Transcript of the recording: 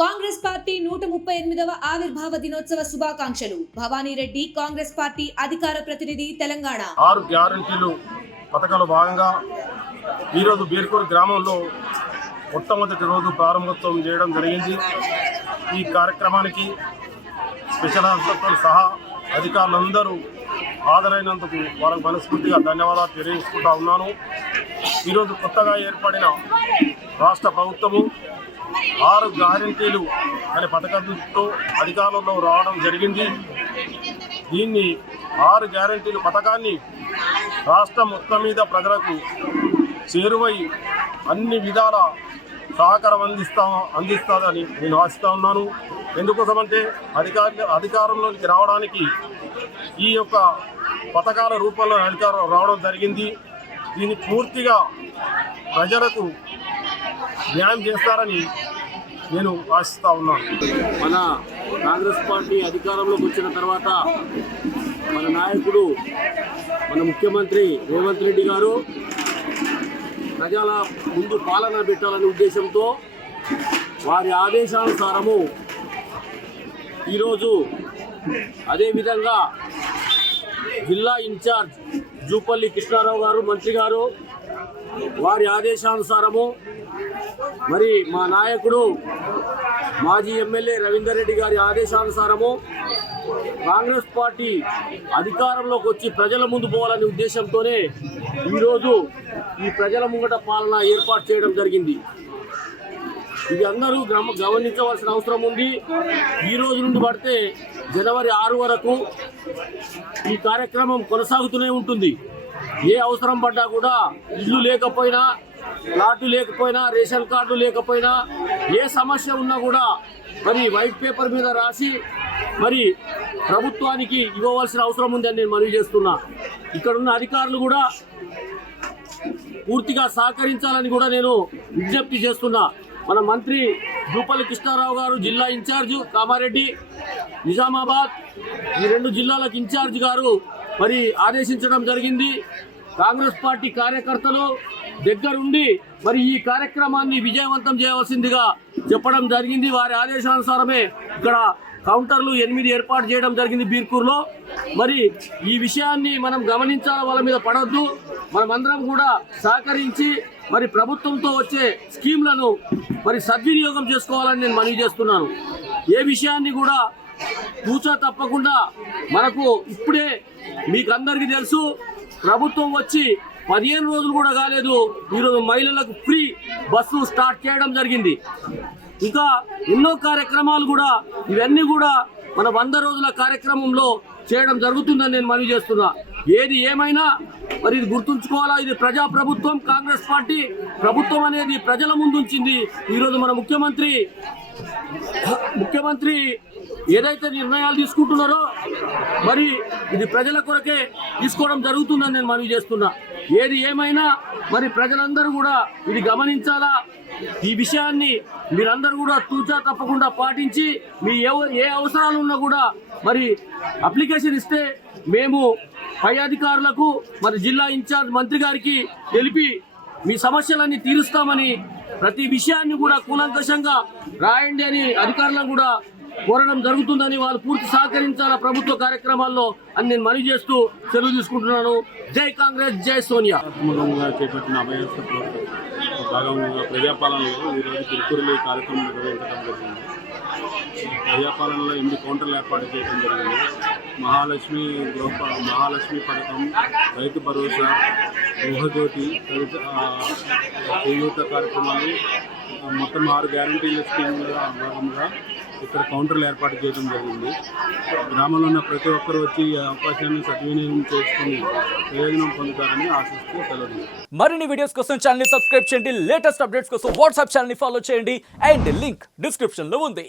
Congress party నూట ముప్పై ఎనిమిదవ ఆవిర్భావ దినోత్సవ శుభాకాంక్షలు. భవానీరెడ్డి కాంగ్రెస్ పార్టీ అధికార ప్రతినిధి తెలంగాణ. ఆరు గ్యారంటీలు పథకంలో భాగంగా ఈరోజు బీర్కూరు గ్రామంలో మొట్టమొదటి రోజు ప్రారంభోత్సవం చేయడం జరిగింది. ఈ కార్యక్రమానికి స్పెషల్ హాస్పిటల్ సహా అధికారులందరూ హాజరైనందుకు వాళ్ళకు మనస్ఫూర్తిగా ధన్యవాదాలు తెలియజేసుకుంటా ఉన్నాను. ఈరోజు కొత్తగా ఏర్పడిన రాష్ట్ర ప్రభుత్వము ఆరు గ్యారంటీలు అనే పథకంతో అధికారంలో రావడం జరిగింది. దీన్ని ఆరు గ్యారంటీలు పథకాన్ని రాష్ట్రం మొత్తం మీద ప్రజలకు చేరువై అన్ని విధాల సహకారం అందిస్తా అందిస్తుందని నేను ఆశిస్తా ఉన్నాను. ఎందుకోసమంటే అధికార అధికారంలోకి రావడానికి ఈ యొక్క పథకాల రూపంలో అధికారం రావడం జరిగింది. దీన్ని పూర్తిగా ప్రజలకు న్యాయం చేస్తారని నేను ఆశిస్తా ఉన్నాను మన కాంగ్రెస్ పార్టీ అధికారంలోకి వచ్చిన తర్వాత మన నాయకుడు మన ముఖ్యమంత్రి రేవంత్ రెడ్డి గారు ప్రజల ముందు పాలన పెట్టాలనే ఉద్దేశంతో వారి ఆదేశానుసారము ఈరోజు అదేవిధంగా జిల్లా ఇన్ఛార్జ్ జూపల్లి కృష్ణారావు గారు మంత్రి గారు వారి ఆదేశానుసారము మరి మా నాయకుడు మాజీ ఎమ్మెల్యే రవీందర్ రెడ్డి గారి ఆదేశానుసారము కాంగ్రెస్ పార్టీ అధికారంలోకి వచ్చి ప్రజల ముందు పోవాలనే ఉద్దేశంతోనే ఈరోజు ఈ ప్రజల ముంగట పాలన ఏర్పాటు చేయడం జరిగింది. ఇది అందరూ గమ గమనించవలసిన అవసరం ఉంది. ఈ రోజు నుండి పడితే జనవరి ఆరు వరకు ఈ కార్యక్రమం కొనసాగుతూనే ఉంటుంది. ఏ అవసరం పడ్డా కూడా ఇల్లు లేకపోయినా ప్లాట్లు లేకపోయినా రేషన్ కార్డు లేకపోయినా ఏ సమస్య ఉన్నా కూడా మరి వైట్ పేపర్ మీద రాసి మరి ప్రభుత్వానికి ఇవ్వవలసిన అవసరం ఉందని నేను మనవి చేస్తున్నా. ఇక్కడ ఉన్న అధికారులు కూడా పూర్తిగా సహకరించాలని కూడా నేను విజ్ఞప్తి చేస్తున్నా. మన మంత్రి జూపల్లి కృష్ణారావు గారు జిల్లా ఇన్ఛార్జ్ కామారెడ్డి నిజామాబాద్ ఈ రెండు జిల్లాలకు ఇన్ఛార్జ్ గారు మరి ఆదేశించడం జరిగింది. కాంగ్రెస్ పార్టీ కార్యకర్తలు దగ్గరుండి మరి ఈ కార్యక్రమాన్ని విజయవంతం చేయవలసిందిగా చెప్పడం జరిగింది. వారి ఆదేశానుసారమే ఇక్కడ కౌంటర్లు ఎనిమిది ఏర్పాటు చేయడం జరిగింది బీర్కూర్లో మరి ఈ విషయాన్ని మనం గమనించాలి వాళ్ళ మీద పడవద్దు మనమందరం కూడా సహకరించి మరి ప్రభుత్వంతో వచ్చే స్కీమ్లను మరి సద్వినియోగం చేసుకోవాలని నేను మనవి చేస్తున్నాను. ఏ విషయాన్ని కూడా కూర్చో తప్పకుండా మనకు ఇప్పుడే మీకు అందరికీ తెలుసు. ప్రభుత్వం వచ్చి పదిహేను రోజులు కూడా కాలేదు. ఈరోజు మహిళలకు ఫ్రీ బస్సు స్టార్ట్ చేయడం జరిగింది. ఇంకా ఎన్నో కార్యక్రమాలు కూడా ఇవన్నీ కూడా మన వంద రోజుల కార్యక్రమంలో చేయడం జరుగుతుందని నేను మనవి చేస్తున్నా. ఏది ఏమైనా మరి ఇది గుర్తుంచుకోవాలా? ఇది ప్రజా ప్రభుత్వం కాంగ్రెస్ పార్టీ ప్రభుత్వం అనేది ప్రజల ముందుంచింది. ఈరోజు మన ముఖ్యమంత్రి ముఖ్యమంత్రి ఏదైతే నిర్ణయాలు తీసుకుంటున్నారో మరి ఇది ప్రజల కొరకే తీసుకోవడం జరుగుతుందని నేను మనవి చేస్తున్నా. ఏది ఏమైనా మరి ప్రజలందరూ కూడా ఇది గమనించాలా? ఈ విషయాన్ని మీరందరూ కూడా తూచా తప్పకుండా పాటించి మీ ఏ అవసరాలు ఉన్నా కూడా మరి అప్లికేషన్ ఇస్తే మేము పై అధికారులకు మరి జిల్లా ఇన్ఛార్జ్ మంత్రి గారికి తెలిపి మీ సమస్యలన్నీ తీరుస్తామని ప్రతి విషయాన్ని కూడా కూలంకషంగా రాయండి అని అధికారులను కూడా కోరడం జరుగుతుందని వాళ్ళు పూర్తి సహకరించాలా ప్రభుత్వ కార్యక్రమాల్లో అని నేను మనవి చేస్తూ సెలవు తీసుకుంటున్నాను. జై కాంగ్రెస్ జై సోనియా. చేపట్టిన అభయస్థ భాగంగా ప్రజాపాలనలో ఈరోజు ఈ కార్యక్రమం నిర్వహించడం జరిగింది. ప్రజాపాలనలో ఎనిమిది కౌంటర్లు ఏర్పాటు చేయడం జరిగింది. మహాలక్ష్మి గృహ మహాలక్ష్మి పథకం రైతు భరోసా గృహజ్యోతి తదితర చేయూత కార్యక్రమాలు మొత్తం ఆరు గ్యారంటీల స్కీమ్ భాగంగా ఇక్కడ కౌంటర్లు ఏర్పాటు చేయడం జరిగింది. గ్రామంలో ఉన్న ప్రతి ఒక్కరు వచ్చి ఈ అవకాశాన్ని సద్వినియోగం చేసుకుని ప్రయోజనం పొందుతారని ఆశిస్తూ సెలవు మరిన్ని వీడియోస్ కోసం ఛానల్ సబ్స్క్రైబ్ చేయండి. లేటెస్ట్ అప్డేట్స్ కోసం వాట్సాప్ ఛానల్ని ఫాలో చేయండి. అండ్ లింక్ డిస్క్రిప్షన్లో ఉంది.